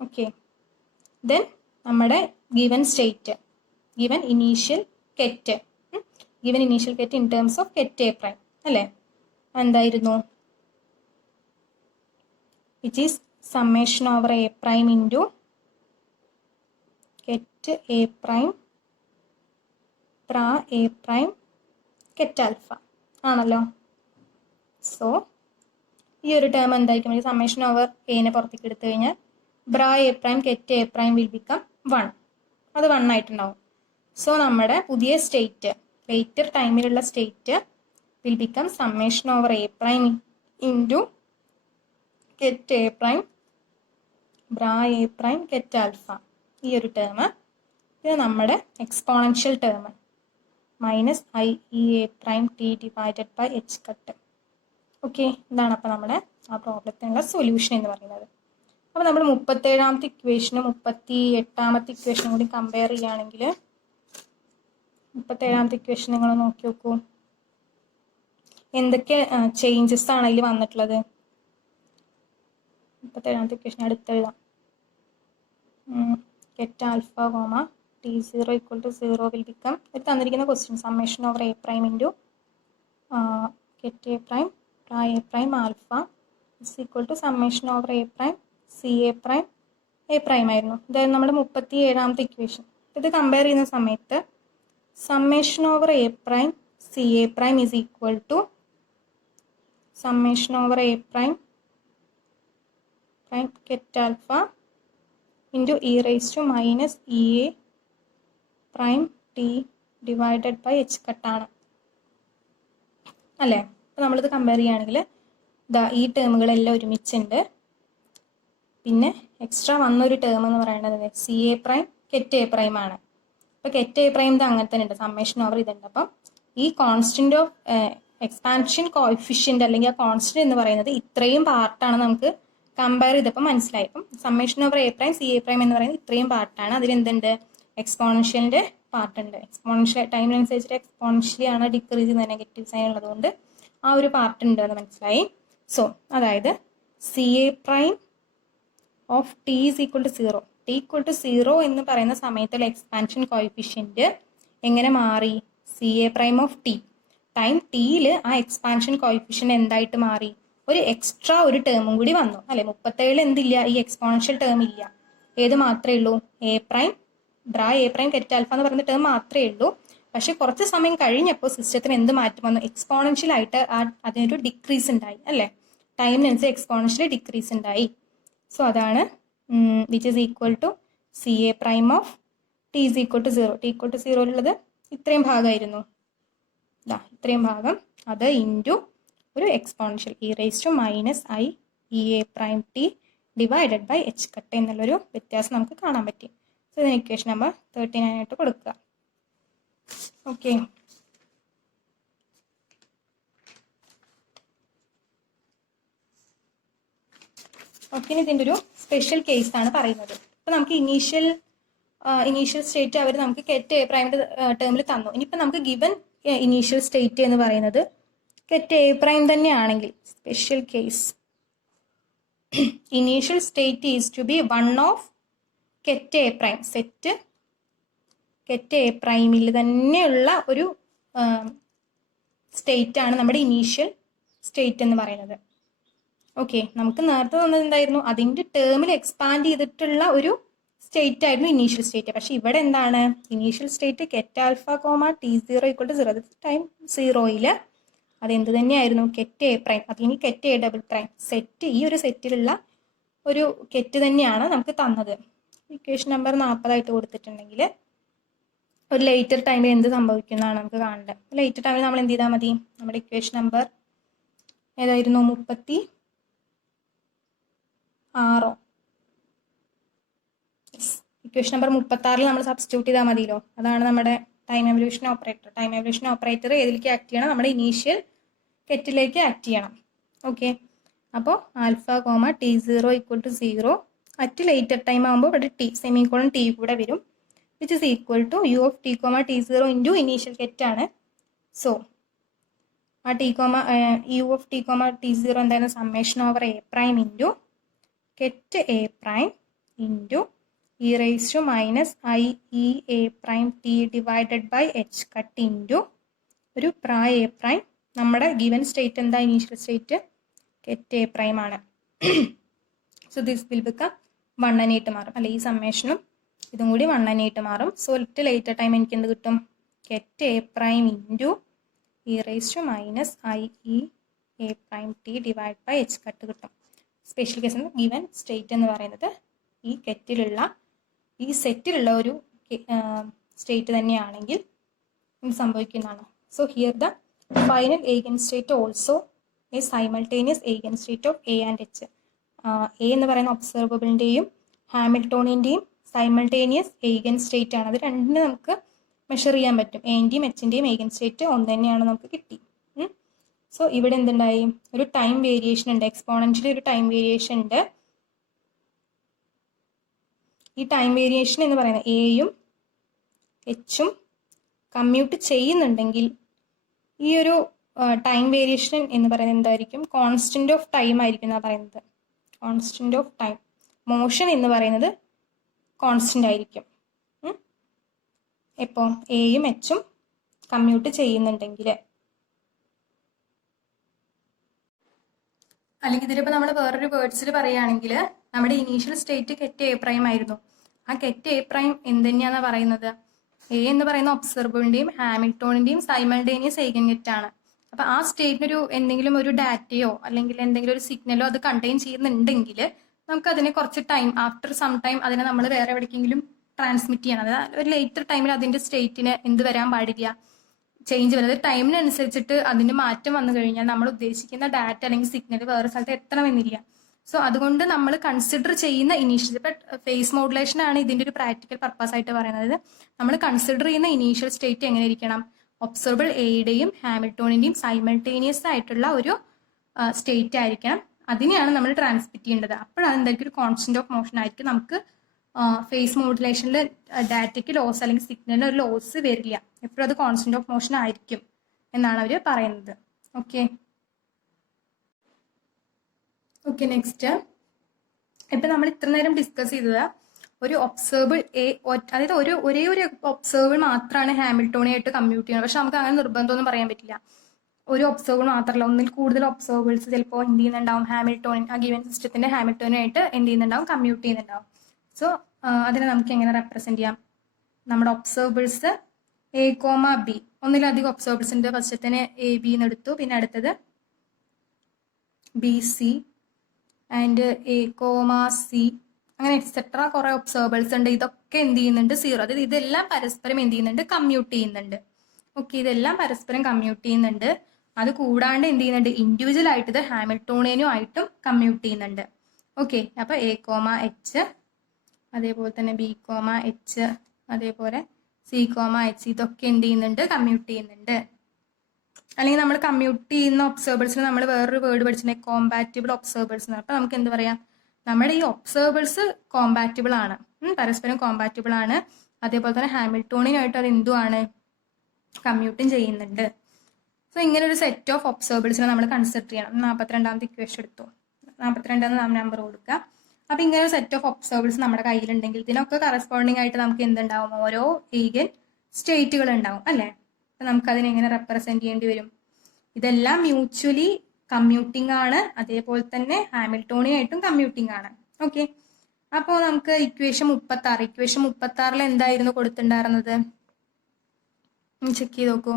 ഓക്കെ, ദെൻ നമ്മുടെ given state, given initial ket in terms of ket A prime അല്ലേ, എന്തായിരുന്നു, which is summation over A prime into ket A prime bra A prime ket alpha ആണല്ലോ. സോ ഈ ഒരു ടേം എന്തായിരിക്കും, സമ്മേഷൻ ഓവർ എനെ പുറത്തേക്ക് എടുത്തു കഴിഞ്ഞാൽ bra A prime ket A prime will become 1, അത് 1 ആയിട്ടുണ്ടാവും. സോ നമ്മുടെ പുതിയ സ്റ്റേറ്റ്, ലേറ്റർ ടൈമിലുള്ള state will become summation over A prime into ket A prime bra A prime ket alpha. ഈ ഒരു ടേം, ഇത് നമ്മുടെ exponential term minus I E A prime T divided by H cut. Okay, ഇതാണ് അപ്പോൾ നമ്മുടെ ആ പ്രോബ്ലത്തിനുള്ള solution എന്ന് പറയുന്നത്. അപ്പോൾ നമ്മൾ 37ാമത്തെ ഇക്വേഷനും 38ാമത്തെ ഇക്വേഷനും കൂടി കമ്പയർ ചെയ്യുകയാണെങ്കിൽ, 37ാമത്തെ ഇക്വേഷൻ നിങ്ങൾ നോക്കി നോക്കൂ, എന്തൊക്കെ ചേഞ്ചസ് ആണ് അതിൽ വന്നിട്ടുള്ളത്. 37ാമത്തെ ഇക്വേഷൻ അടുത്തെഴുതാം. Ket alpha comma T zero equal to 0 will become, ഇത് തന്നിരിക്കുന്ന question summation over A prime into ket A prime bra A prime alpha is equal to summation over A prime C A prime ആയിരുന്നു. ഇതായിരുന്നു നമ്മുടെ 37ാമത്തെ equation. ഇത് compare ചെയ്യുന്ന സമയത്ത് summation over A prime C A prime is equal to summation over A prime ket alpha into E raise to minus E A prime T divided by H കട്ടാണ് അല്ലേ. അപ്പോൾ നമ്മളിത് കമ്പയർ ചെയ്യുകയാണെങ്കിൽ ഈ ടേമുകളെല്ലാം ഒരുമിച്ചുണ്ട്. പിന്നെ എക്സ്ട്രാ വന്നൊരു ടേം എന്ന് പറയുന്നത് C A prime ket A prime ആണ്. അപ്പോൾ കെറ്റ് എ പ്രൈം ഇത് അങ്ങനെ തന്നെ ഉണ്ട്, സമ്മേഷൻ ഓവർ ഇതുണ്ട്. അപ്പം ഈ കോൺസ്റ്റന്റ് ഓഫ് എക്സ്പാൻഷൻ കോഎഫിഷ്യന്റ് അല്ലെങ്കിൽ ആ കോൺസ്റ്റന്റ് എന്ന് പറയുന്നത് ഇത്രയും പാർട്ടാണ് നമുക്ക് കമ്പയർ ചെയ്തപ്പോൾ മനസ്സിലായി. അപ്പം summation over A prime C A prime എന്ന് പറയുന്നത് ഇത്രയും പാർട്ടാണ്. അതിലെന്തുണ്ട്, എക്സ്പോണൻഷ്യലിന്റെ പാർട്ട് ഉണ്ട്. എക്സ്പോണൻഷ്യൽ ടൈമിനനുസരിച്ചിട്ട് എക്സ്പോണൻഷ്യലി ആണ് ഡിക്രീസ് ചെയ്യുന്നത്, നെഗറ്റീവ് സൈൻ ഉള്ളതുകൊണ്ട് ആ ഒരു പാർട്ട് ഉണ്ട് എന്ന് മനസ്സിലായി. സോ അതായത് c A prime of t is equal to 0, t equal to 0 എന്ന് പറയുന്ന സമയത്തുള്ള എക്സ്പാൻഷൻ കോഎഫിഷ്യന്റ് എങ്ങനെ മാറി, c A prime of t time ടിയിൽ ആ എക്സ്പാൻഷൻ കോഎഫിഷ്യന്റ് എന്തായിട്ട് മാറി, ഒരു എക്സ്ട്രാ ഒരു ടേമും കൂടി വന്നു അല്ലെ. 37 എന്തില്ല, ഈ എക്സ്പോണൻഷ്യൽ ടേം ഇല്ല. ഏത് മാത്രമേ ഉള്ളൂ, A prime bra A prime ket alpha എന്ന് പറയുന്ന ടേം മാത്രമേ ഉള്ളൂ. പക്ഷെ കുറച്ച് സമയം കഴിഞ്ഞപ്പോൾ സിസ്റ്റത്തിന് എന്ത് മാറ്റം വന്നു, എക്സ്പോണൻഷ്യൽ ആയിട്ട് അതിനൊരു ഡിക്രീസ് ഉണ്ടായി അല്ലേ, ടൈമിനനുസരിച്ച് എക്സ്പോണൻഷ്യലി ഡിക്രീസ് ഉണ്ടായി. സോ അതാണ് which is equal to c A prime of t is equal to 0. T equal to 0 ഇത്രയും ഭാഗമായിരുന്നു, ഇത്രയും ഭാഗം, അത് ഇൻറ്റു ഒരു exponential e raise to minus I E A prime T divided by H cut എന്നുള്ളൊരു വ്യത്യാസം നമുക്ക് കാണാൻ പറ്റി. സോ ഇതിന് ഇക്വേഷൻ നമ്പർ 39 ആയിട്ട് കൊടുക്കുക. ഓക്കെ, ഓക്കെ, ഇനി ഇതിൻ്റെ ഒരു സ്പെഷ്യൽ കേസാണ് പറയുന്നത്. ഇപ്പം നമുക്ക് ഇനീഷ്യൽ സ്റ്റേറ്റ് അവർ നമുക്ക് കെറ്റ് എ പ്രൈമിൻ്റെ ടേമിൽ തന്നു. ഇനിയിപ്പോൾ നമുക്ക് ഗിവൻ ഇനീഷ്യൽ സ്റ്റേറ്റ് എന്ന് പറയുന്നത് കെറ്റ് എ പ്രൈം തന്നെയാണെങ്കിൽ, special case, initial state is to be one of ket A prime, set ket A പ്രൈമിൽ തന്നെയുള്ള ഒരു സ്റ്റേറ്റ് ആണ് നമ്മുടെ ഇനീഷ്യൽ സ്റ്റേറ്റ് എന്ന് പറയുന്നത്. ഓക്കെ, നമുക്ക് നേരത്തെ തന്നത് എന്തായിരുന്നു, അതിൻ്റെ ടേമിൽ എക്സ്പാൻഡ് ചെയ്തിട്ടുള്ള ഒരു സ്റ്റേറ്റ് ആയിരുന്നു ഇനീഷ്യൽ സ്റ്റേറ്റ്. പക്ഷെ ഇവിടെ എന്താണ്, initial state ket alpha comma T0 = 0 time 0യിൽ അതെന്ത് തന്നെയായിരുന്നു, കെറ്റ് എ പ്രൈം. അതിനി ket A double prime set, ഈ ഒരു സെറ്റിലുള്ള ഒരു കെറ്റ് തന്നെയാണ് നമുക്ക് തന്നത്. ഇക്വേഷൻ നമ്പർ 40 കൊടുത്തിട്ടുണ്ടെങ്കിൽ ഒരു ലേറ്റർ ടൈമിൽ എന്ത് സംഭവിക്കുന്നതാണ് നമുക്ക് കാണേണ്ടത്. ലേറ്റർ ടൈമിൽ നമ്മൾ എന്ത് ചെയ്താൽ മതി, നമ്മുടെ ഇക്വേഷൻ നമ്പർ ഏതായിരുന്നു, 36 ഇക്വേഷൻ നമ്പർ 36 നമ്മൾ സബ്സ്റ്റിറ്റ്യൂട്ട് ചെയ്താൽ മതിയല്ലോ. അതാണ് നമ്മുടെ time evolution operator. Time evolution operator ഏതിലേക്ക് ആക്ട് ചെയ്യണം, നമ്മുടെ ഇനീഷ്യൽ കെറ്റിലേക്ക് ആക്ട് ചെയ്യണം. ഓക്കെ, അപ്പോൾ alpha comma T0 = 0 at later time ആകുമ്പോൾ ഇവിടെ സെമിക്കോളൻ ടി കൂടെ വരും, which is equal to u of t, T0 into initial get ആണ്. സോ ആ u of t, T0 എന്തായിരുന്നു, summation over A prime into ket A prime into e raised to minus i e a prime t divided by h cut into ഒരു പ്രായ A prime. നമ്മുടെ given state എന്താ, initial state കെറ്റ് A prime ആണ്. So this will become 1 ആയിട്ട് മാറും, അല്ലെ ഈ സമ്മേഷനും ഇതും കൂടി 1 ആയിട്ട് മാറും. സോ ലേറ്റർ ടൈം എനിക്ക് എന്ത് കിട്ടും, ket A prime into e raised to minus i e a prime t divided by h cut കിട്ടും. സ്പെഷ്യൽ കേസ് ഗിവൻ സ്റ്റേറ്റ് എന്ന് പറയുന്നത് ഈ കെറ്റിലുള്ള ഈ സെറ്റിലുള്ള ഒരു സ്റ്റേറ്റ് തന്നെയാണെങ്കിൽ ഇത് സംഭവിക്കുന്നതാണ്. So here the final ഏഗൻ state also A simultaneous ഏഗൻ state of A and H. A എന്ന് പറയുന്ന ഒബ്സർവബിളിൻ്റെയും ഹാമിൽട്ടോണിൻ്റെയും സൈമൾട്ടേനിയസ് ഏഗൻ സ്റ്റേറ്റ് ആണ്. അത് രണ്ടിന് നമുക്ക് മെഷർ ചെയ്യാൻ പറ്റും. എൻ്റെയും എച്ചിൻ്റെയും ഏഗൻ സ്റ്റേറ്റ് ഒന്ന് തന്നെയാണ് നമുക്ക് കിട്ടി. സോ ഇവിടെ എന്തുണ്ടായി, ഒരു ടൈം വേരിയേഷൻ ഉണ്ട്, എക്സ്പോണൻഷ്യലി ഒരു ടൈം വേരിയേഷൻ ഉണ്ട്. ഈ ടൈം വേരിയേഷൻ എന്ന് പറയുന്നത് എയും എച്ചും കമ്മ്യൂട്ട് ചെയ്യുന്നുണ്ടെങ്കിൽ ഈ ഒരു ടൈം വേരിയേഷൻ എന്ന് പറയുന്നത് എന്തായിരിക്കും, കോൺസ്റ്റന്റ് ഓഫ് ടൈം ആയിരിക്കും എന്നാണ് പറയുന്നത്. കോൺസ്റ്റന്റ് ഓഫ് ടൈം, മോഷൻ എന്ന് പറയുന്നത് കോൺസ്റ്റന്റ് ആയിരിക്കും. ഇപ്പോൾ എയും എച്ചും കമ്മ്യൂട്ട് ചെയ്യുന്നുണ്ടെങ്കിൽ, അല്ലെങ്കിൽ ഇതിലിപ്പോൾ നമ്മൾ വേറൊരു വേർഡ്സിൽ പറയുകയാണെങ്കിൽ നമ്മുടെ ഇനീഷ്യൽ സ്റ്റേറ്റ് കെറ്റ് എ പ്രൈം ആയിരുന്നു. ആ കെറ്റ് എ പ്രൈം എന്തുതന്നെയാണെന്ന് പറയുന്നത്, എ എന്ന് പറയുന്ന ഒബ്സർവറിൻ്റെയും ഹാമിൽട്ടോണിൻ്റെയും സൈമൾട്ടേനിയസ് ഏഗൻ ഗെറ്റ് ആണ്. അപ്പോൾ ആ സ്റ്റേറ്റിനൊരു എന്തെങ്കിലും ഒരു ഡാറ്റയോ അല്ലെങ്കിൽ എന്തെങ്കിലും ഒരു സിഗ്നലോ അത് കണ്ടെയ്ൻ ചെയ്യുന്നുണ്ടെങ്കിൽ നമുക്ക് അതിനെ കുറച്ച് ടൈം, ആഫ്റ്റർ സം ടൈം അതിനെ നമ്മൾ വേറെ എവിടേക്കെങ്കിലും ട്രാൻസ്മിറ്റ് ചെയ്യണം. അതായത് ഒരു ലേറ്റർ ടൈമിൽ അതിൻ്റെ സ്റ്റേറ്റിന് എന്ത് വരാൻ പാടില്ല, ചേഞ്ച് വരുന്നത്. ടൈമിനനുസരിച്ചിട്ട് അതിന് മാറ്റം വന്നു കഴിഞ്ഞാൽ നമ്മൾ ഉദ്ദേശിക്കുന്ന ഡാറ്റ അല്ലെങ്കിൽ സിഗ്നൽ വേറെ സ്ഥലത്ത് എത്തണമെന്നില്ല. സോ അതുകൊണ്ട് നമ്മൾ കൺസിഡർ ചെയ്യുന്ന ഇനീഷ്യൽ, ഇപ്പം ഫേസ് മോഡുലേഷൻ ആണ് ഇതിൻ്റെ ഒരു പ്രാക്ടിക്കൽ പർപ്പസ് ആയിട്ട് പറയുന്നത്. നമ്മൾ കൺസിഡർ ചെയ്യുന്ന ഇനീഷ്യൽ സ്റ്റേറ്റ് എങ്ങനെ ഇരിക്കണം, ഒബ്സർവബിൾ എയുടെയും ഹാമിൽട്ടോണിൻ്റെയും സൈമൾട്ടേനിയസ് ആയിട്ടുള്ള ഒരു സ്റ്റേറ്റ് ആയിരിക്കണം. അതിനെയാണ് നമ്മൾ ട്രാൻസ്മിറ്റ് ചെയ്യേണ്ടത്. അപ്പോഴാണ് എന്തായിരിക്കും, ഒരു കോൺസ്റ്റന്റ് ഓഫ് മോഷൻ ആയിരിക്കും. നമുക്ക് ഫേസ് മോഡുലേഷനിൽ ഡാറ്റയ്ക്ക് ലോസ് അല്ലെങ്കിൽ സിഗ്നലിന് ഒരു ലോസ് വരില്ല. എപ്പോഴും അത് കോൺസ്റ്റന്റ് ഓഫ് മോഷൻ ആയിരിക്കും എന്നാണ് അവർ പറയുന്നത്. ഓക്കെ, നെക്സ്റ്റ് ഇപ്പം നമ്മൾ ഇത്ര നേരം ഡിസ്കസ് ചെയ്തത് ഒരു ഒബ്സർവബിൾ എ, അതായത് ഒരേ ഒരു ഒബ്സർവബിൾ മാത്രമാണ് ഹാമിൽട്ടോണിയായിട്ട് കമ്മ്യൂട്ട് ചെയ്യുന്നത്. പക്ഷെ നമുക്ക് അങ്ങനെ നിർബന്ധമൊന്നും പറയാൻ പറ്റില്ല. ഒരു ഒബ്സർവബിൾ മാത്രമല്ല, ഒന്നിൽ കൂടുതൽ ഒബ്സർവബിൾസ് ചിലപ്പോൾ എന്ത് ചെയ്യുന്നുണ്ടാവും, ഹാമിൽട്ടോണിൻ, ആ ഗിവൻ സിസ്റ്റത്തിന്റെ ഹാമിൽട്ടോനുമായിട്ട് എന്ത് ചെയ്യുന്നുണ്ടാവും, കമ്മ്യൂട്ട് ചെയ്യുന്നുണ്ടാവും. സോ അതിനെ നമുക്ക് എങ്ങനെ റെപ്രസെന്റ് ചെയ്യാം, നമ്മുടെ ഒബ്സർവബിൾസ് എ കോമ ബി, ഒന്നിലധികം ഒബ്സർവബിൾസിന്റെ ഫസ്റ്റത്തിന് എ ബി എന്ന് എടുത്തു, പിന്നെ അടുത്തത് B C and A comma C, അങ്ങനെ എക്സെട്ര കുറെ ഒബ്സർവേഴ്സ് ഉണ്ട്. ഇതൊക്കെ എന്ത് ചെയ്യുന്നുണ്ട്, സീറോ. അതായത് ഇതെല്ലാം പരസ്പരം എന്ത് ചെയ്യുന്നുണ്ട്, കമ്മ്യൂട്ട് ചെയ്യുന്നുണ്ട്. ഓക്കെ, ഇതെല്ലാം പരസ്പരം കമ്മ്യൂട്ട് ചെയ്യുന്നുണ്ട്. അത് കൂടാണ്ട് എന്ത് ചെയ്യുന്നുണ്ട്, ഇൻഡിവിജ്വൽ ആയിട്ട് ഇത് ഹാമിൽട്ടോണിയനും ആയിട്ടും കമ്മ്യൂട്ട് ചെയ്യുന്നുണ്ട്. ഓക്കെ, അപ്പൊ എ കോമ എച്ച്, അതേപോലെ തന്നെ ബി കോമ എച്ച്, അതേപോലെ സി കോമ എച്ച്, ഇതൊക്കെ എന്ത് ചെയ്യുന്നുണ്ട്, കമ്മ്യൂട്ട് ചെയ്യുന്നുണ്ട്. അല്ലെങ്കിൽ നമ്മൾ കമ്മ്യൂട്ട് ചെയ്യുന്ന ഒബ്സർവേഴ്സിന് നമ്മൾ വേറൊരു വേർഡ് പഠിച്ചിട്ടുണ്ടെങ്കിൽ കോമ്പാറ്റബിൾ ഒബ്സർവേഴ്സ് എന്ന്. അപ്പൊ നമുക്ക് എന്ത് പറയാം, നമ്മുടെ ഈ ഒബ്സർവേബിൾസ് കോമ്പാറ്റബിൾ ആണ്, പരസ്പരം കോമ്പാറ്റബിൾ ആണ്. അതേപോലെ തന്നെ ഹാമിൽട്ടോണിയനായിട്ട് അത് എന്തുമാണ്, കമ്മ്യൂട്ടും ചെയ്യുന്നുണ്ട്. സോ ഇങ്ങനെ ഒരു സെറ്റ് ഓഫ് ഒബ്സർവേബിൾസിനെ നമ്മൾ കൺസിഡർ ചെയ്യണം. 42ാമത്തെ ഇക്വേഷൻ എടുത്തു, 42 എന്ന് നമ്പർ കൊടുക്കുക. അപ്പൊ ഇങ്ങനെ ഒരു സെറ്റ് ഓഫ് ഒബ്സർവേബിൾസ് നമ്മുടെ കയ്യിലുണ്ടെങ്കിൽ ഇതിനൊക്കെ കറസ്പോണ്ടിങ് ആയിട്ട് നമുക്ക് എന്തുണ്ടാവും, ഓരോ ഈഗൻ സ്റ്റേറ്റുകൾ ഉണ്ടാവും അല്ലേ. അപ്പൊ നമുക്ക് അതിനെ എങ്ങനെ റെപ്രസെന്റ് ചെയ്യേണ്ടി വരും? ഇതെല്ലാം മ്യൂച്വലി കമ്മ്യൂട്ടിംഗ് ആണ്, അതേപോലെ തന്നെ ഹാമിൽട്ടോണിയായിട്ടും കമ്മ്യൂട്ടിംഗ് ആണ്. ഓക്കെ, അപ്പോൾ നമുക്ക് ഇക്വേഷൻ 36 എന്തായിരുന്നു കൊടുത്തിട്ടുണ്ടായിരുന്നത്? ചെക്ക് ചെയ്ത് നോക്കൂ.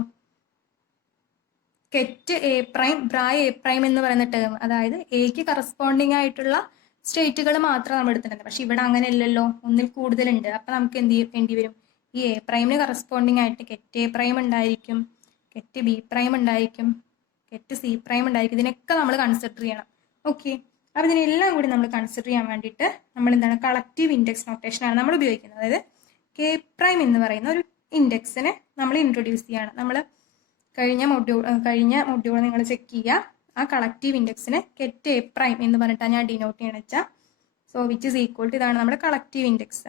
Ket A prime bra A prime എന്ന് പറയുന്ന ടേം, അതായത് എക്ക് കറസ്പോണ്ടിങ് ആയിട്ടുള്ള സ്റ്റേറ്റുകൾ മാത്രം നമ്മൾ എടുത്തിട്ടുണ്ട്. പക്ഷെ ഇവിടെ അങ്ങനെ അല്ലല്ലോ, ഒന്നിൽ കൂടുതലുണ്ട്. അപ്പൊ നമുക്ക് എന്ത് ചെയ്യേണ്ടി വരും? ഈ എ പ്രൈമിന് കറസ്പോണ്ടിങ് ആയിട്ട് കെറ്റ് എ പ്രൈം ഉണ്ടായിരിക്കും, കെറ്റ് ബി പ്രൈം ഉണ്ടായിരിക്കും, കെറ്റ് സി പ്രൈം ഉണ്ടായിരിക്കും. ഇതിനൊക്കെ നമ്മൾ കൺസിഡർ ചെയ്യണം. ഓക്കെ, അപ്പൊ ഇതിനെല്ലാം കൂടി നമ്മൾ കൺസിഡർ ചെയ്യാൻ വേണ്ടിയിട്ട് നമ്മൾ എന്താണ്, കളക്റ്റീവ് ഇൻഡെക്സ് നൊട്ടേഷനാണ് നമ്മൾ ഉപയോഗിക്കുന്നത്. അതായത് കെ പ്രൈം എന്ന് പറയുന്ന ഒരു ഇൻഡെക്സിനെ നമ്മൾ ഇൻട്രൊഡ്യൂസ് ചെയ്യാണ്. നമ്മൾ കഴിഞ്ഞ മൊഡ്യൂൾ നിങ്ങൾ ചെക്ക് ചെയ്യുക. ആ കളക്റ്റീവ് ഇൻഡെക്സിനെ കെറ്റ് എ പ്രൈം എന്ന് പറഞ്ഞിട്ടാണ് ഞാൻ ഡിനോട്ട് ചെയ്യണം വെച്ചാൽ. So which is equal to, ഇതാണ് നമ്മുടെ collective index.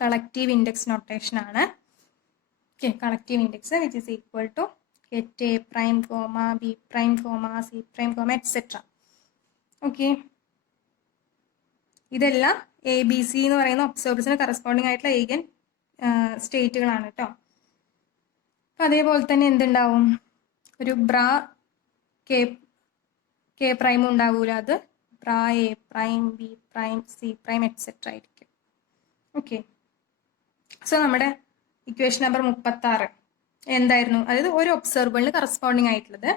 Collective index notation ആണ്. Okay, collective index which is equal to ket A prime comma B prime comma C prime comma etcetera. Okay, ഇതെല്ലാം A B C എന്ന് പറയുന്ന ഒബ്സർവേഴ്സിന് corresponding ആയിട്ടുള്ള ഏഗൻ സ്റ്റേറ്റുകളാണ് കേട്ടോ. അപ്പം അതേപോലെ തന്നെ എന്തുണ്ടാവും, ഒരു ബ്രാ കെ പ്രൈം ഉണ്ടാവൂല, അത് bra A prime B prime C prime etcetera ആയിരിക്കും. ഓക്കെ, സോ നമ്മുടെ ഇക്വേഷൻ നമ്പർ 36 എന്തായിരുന്നു? അതായത് ഒരു ഒബ്സർവറിന് കറസ്പോണ്ടിങ് ആയിട്ടുള്ളത്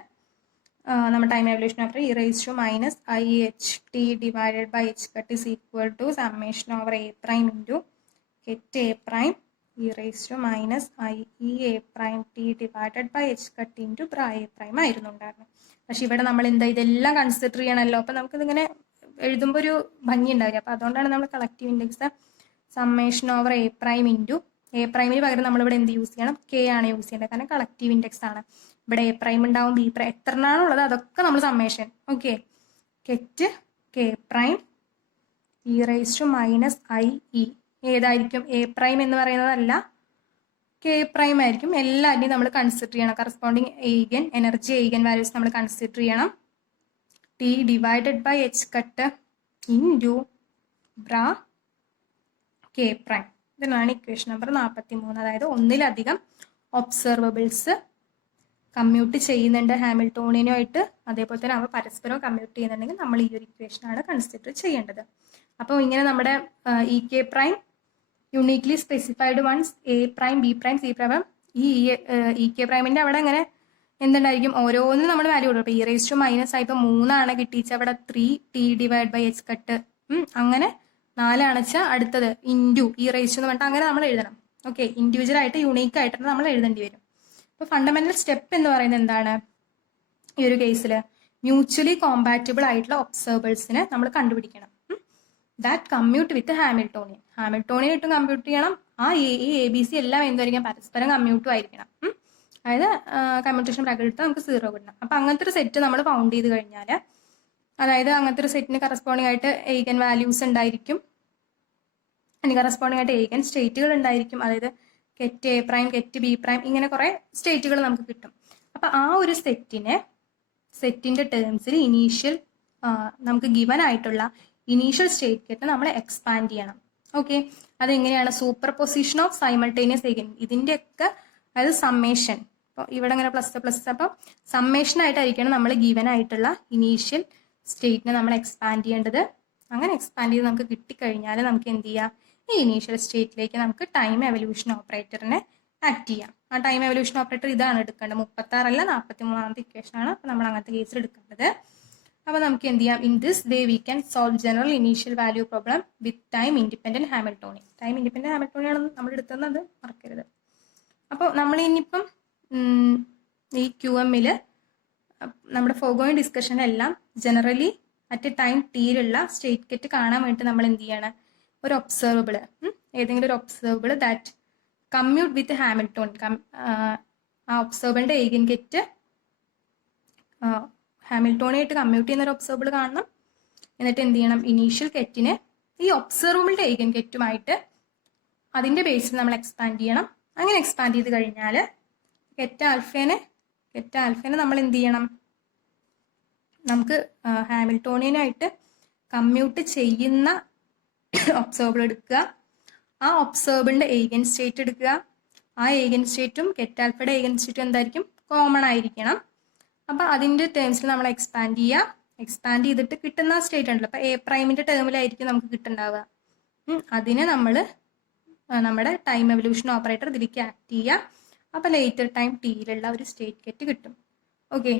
നമ്മുടെ time evolution of E raise to minus I H T divided by H cut is equal to summation over A prime into ket A prime E raise to minus I E A prime T divided by H cut into bra A prime ആയിരുന്നു ഉണ്ടായിരുന്നത്. പക്ഷെ ഇവിടെ നമ്മൾ എന്താ ഇതെല്ലാം consider ചെയ്യണമല്ലോ. അപ്പം നമുക്കിതിങ്ങനെ എഴുതുമ്പോൾ ഒരു ഭംഗി ഉണ്ടാവില്ല. അപ്പം അതുകൊണ്ടാണ് നമ്മൾ collective index summation over A prime into A പ്രൈമിന് പകരം നമ്മളിവിടെ എന്ത് യൂസ് ചെയ്യണം? കെ ആണ് യൂസ് ചെയ്യേണ്ടത്, കാരണം കളക്റ്റീവ് ഇൻഡെക്സ് ആണ്. ഇവിടെ എ പ്രൈം ഉണ്ടാവും, ബി പ്രൈം, എത്രണ്ണാണുള്ളത് അതൊക്കെ നമ്മൾ summation. Okay, ket K prime E raise to minus I E ഏതായിരിക്കും? എ പ്രൈം എന്ന് പറയുന്നതല്ല, കെ പ്രൈം ആയിരിക്കും. എല്ലാവരെയും നമ്മൾ കൺസിഡർ ചെയ്യണം. Corresponding eigen energy eigen values നമ്മൾ കൺസിഡർ ചെയ്യണം. T divided by H cut into bra K prime. ഇതിനാണ് ഇക്വേഷൻ നമ്പർ 43. അതായത് ഒന്നിലധികം ഒബ്സർവബിൾസ് കമ്മ്യൂട്ട് ചെയ്യുന്നുണ്ട് ഹാമിൽട്ടോണിയനുമായിട്ട്, അതേപോലെ തന്നെ അവ പരസ്പരം കമ്മ്യൂട്ട് ചെയ്യുന്നുണ്ടെങ്കിൽ നമ്മൾ ഈ ഒരു ഇക്വേഷനാണ് കൺസിഡർ ചെയ്യേണ്ടത്. അപ്പോൾ ഇങ്ങനെ നമ്മുടെ e k prime uniquely specified once a prime B prime C prime, e k പ്രൈമിന്റെ അവിടെ അങ്ങനെ എന്തുണ്ടായിരിക്കും, ഓരോന്നും നമ്മൾ വാല്യൂ കൊടുക്കും. ഇപ്പൊ ഇ റൈസ് ടു മൈനസ് ആയി ഇപ്പൊ 3 കിട്ടിച്ച അവിടെ 3 t divide by H cut, അങ്ങനെ 4 അടുത്തത് ഇൻറ്റു ഇ റൈസ് ടു എന്ന് പറഞ്ഞിട്ട് അങ്ങനെ നമ്മൾ എഴുതണം. ഓക്കെ, ഇൻഡിവിജ്വൽ ആയിട്ട് യുണീക്ക് ആയിട്ട് നമ്മൾ എഴുതേണ്ടി വരും. ഇപ്പൊ ഫണ്ടമെന്റൽ സ്റ്റെപ്പ് എന്ന് പറയുന്നത് എന്താണ്? ഈ ഒരു കേസിൽ മ്യൂച്വലി കോമ്പാറ്റബിൾ ആയിട്ടുള്ള ഒബ്സർവേഴ്സിനെ നമ്മൾ കണ്ടുപിടിക്കണം. That commute with Hamiltonian. Hamiltonian ഇട്ടും കമ്പ്യൂട്ട് ചെയ്യണം. ഈ എ ബി സി എല്ലാം എന്തായിരിക്കും? പരസ്പരം കമ്മ്യൂട്ടും ആയിരിക്കണം. അതായത് കമ്മ്യൂട്ടേഷൻ ബ്രാക്കറ്റ് എടുത്താൽ നമുക്ക് 0 കിട്ടണം. അപ്പൊ അങ്ങനത്തെ ഒരു സെറ്റ് നമ്മൾ ഫൗണ്ട് ചെയ്ത് കഴിഞ്ഞാൽ, അതായത് അങ്ങനത്തെ ഒരു സെറ്റിന് കറസ്പോണ്ടിങ് ആയിട്ട് ഏഗൻ വാല്യൂസ് ഉണ്ടായിരിക്കും, അതിന് കറസ്പോണ്ടിങ് ആയിട്ട് ഏഗൻ സ്റ്റേറ്റുകൾ ഉണ്ടായിരിക്കും. അതായത് കെറ്റ് എ പ്രൈം കെറ്റ് ബി പ്രൈം ഇങ്ങനെ കുറെ സ്റ്റേറ്റുകൾ നമുക്ക് കിട്ടും. അപ്പൊ ആ ഒരു സെറ്റിന്റെ ടേംസിൽ ഇനീഷ്യൽ നമുക്ക് ഗിവൻ ആയിട്ടുള്ള ഇനീഷ്യൽ സ്റ്റേറ്റ് നമ്മൾ എക്സ്പാൻഡ് ചെയ്യണം. ഓക്കെ, അതെങ്ങനെയാണ്? Super position of simultaneous ഏഗൻ. ഇതിന്റെയൊക്കെ അതായത് സമ്മേഷൻ. അപ്പോൾ ഇവിടെ ഇങ്ങനെ പ്ലസ് അപ്പം സമ്മേഷൻ ആയിട്ടായിരിക്കണം നമ്മൾ ഗിവൻ ആയിട്ടുള്ള ഇനീഷ്യൽ സ്റ്റേറ്റിനെ നമ്മൾ എക്സ്പാൻഡ് ചെയ്യേണ്ടത്. അങ്ങനെ എക്സ്പാൻഡ് ചെയ്ത് നമുക്ക് കിട്ടിക്കഴിഞ്ഞാൽ നമുക്ക് എന്ത് ചെയ്യാം? ഈ ഇനീഷ്യൽ സ്റ്റേറ്റിലേക്ക് നമുക്ക് ടൈം എവല്യൂഷൻ ഓപ്പറേറ്ററിനെ ആക്ട് ചെയ്യാം. ആ ടൈം എവല്യൂഷൻ ഓപ്പറേറ്റർ ഇതാണ് എടുക്കേണ്ടത്. 36 അല്ല 43ാമത്തെ ഇക്വേഷൻ ആണ്. അപ്പോൾ നമ്മൾ അങ്ങനത്തെ കേസിൽ എടുക്കേണ്ടത്. അപ്പോൾ നമുക്ക് എന്ത് ചെയ്യാം? In this way we can solve general initial value problem with time independent Hamiltonian. Time independent Hamiltonian ആണ് നമ്മൾ എടുത്തത്, മറക്കരുത്. അപ്പോൾ നമ്മൾ ഇനിയിപ്പം ഈ QM-ൽ നമ്മുടെ ഫോഗോയിങ് ഡിസ്കഷനെല്ലാം ജനറലി അറ്റ് ടൈം ടിയിലുള്ള സ്റ്റേറ്റ് കെറ്റ് കാണാൻ വേണ്ടി നമ്മൾ എന്ത് ചെയ്യണം? ഒരു ഒബ്സർവബിൾ, ഏതെങ്കിലും ഒരു observable that commute with Hamiltonian, ആ ഒബ്സർവബിളിന്റെ ഏഗൻ കെറ്റ് ഹാമിൽട്ടോണിയായിട്ട് കമ്മ്യൂട്ട് ചെയ്യുന്ന ഒരു ഒബ്സർവബിൾ കാണണം. എന്നിട്ട് എന്ത് ചെയ്യണം, ഇനീഷ്യൽ കെറ്റിനെ ഈ ഒബ്സർവബിളിന്റെ ഏഗൻ കെറ്റുമായിട്ട് അതിന്റെ ബേസിൽ നമ്മൾ എക്സ്പാൻഡ് ചെയ്യണം. അങ്ങനെ എക്സ്പാൻഡ് ചെയ്ത് കഴിഞ്ഞാൽ കെറ്റ ആൽഫേനെ നമ്മൾ എന്ത് ചെയ്യണം, നമുക്ക് ഹാമിൽട്ടോണിയനായിട്ട് കമ്മ്യൂട്ട് ചെയ്യുന്ന ഒബ്സർവബിൾ എടുക്കുക, ആ ഒബ്സർവബിളിന്റെ ഏഗൻ സ്റ്റേറ്റ് എടുക്കുക, ആ ഏഗൻ സ്റ്റേറ്റും കെറ്റ് ആൽഫയുടെ ഏഗൻ സ്റ്റേറ്റും എന്തായിരിക്കും, കോമൺ ആയിരിക്കണം. അപ്പം അതിൻ്റെ ടേംസിൽ നമ്മൾ എക്സ്പാൻഡ് ചെയ്യുക. എക്സ്പാൻഡ് ചെയ്തിട്ട് കിട്ടുന്ന സ്റ്റേറ്റ് ഉണ്ടല്ലോ, അപ്പം എ പ്രൈമിൻ്റെ ടേമിലായിരിക്കും നമുക്ക് കിട്ടുന്നുണ്ടാവുക. അതിനെ നമ്മൾ നമ്മുടെ ടൈം എവല്യൂഷൻ ഓപ്പറേറ്റർ ഇതിലേക്ക് ആക്ട് ചെയ്യുക. അപ്പം ലേറ്റർ ടൈം ടിയിലുള്ള ഒരു സ്റ്റേറ്റ് കെറ്റ് കിട്ടും. ഓക്കെ.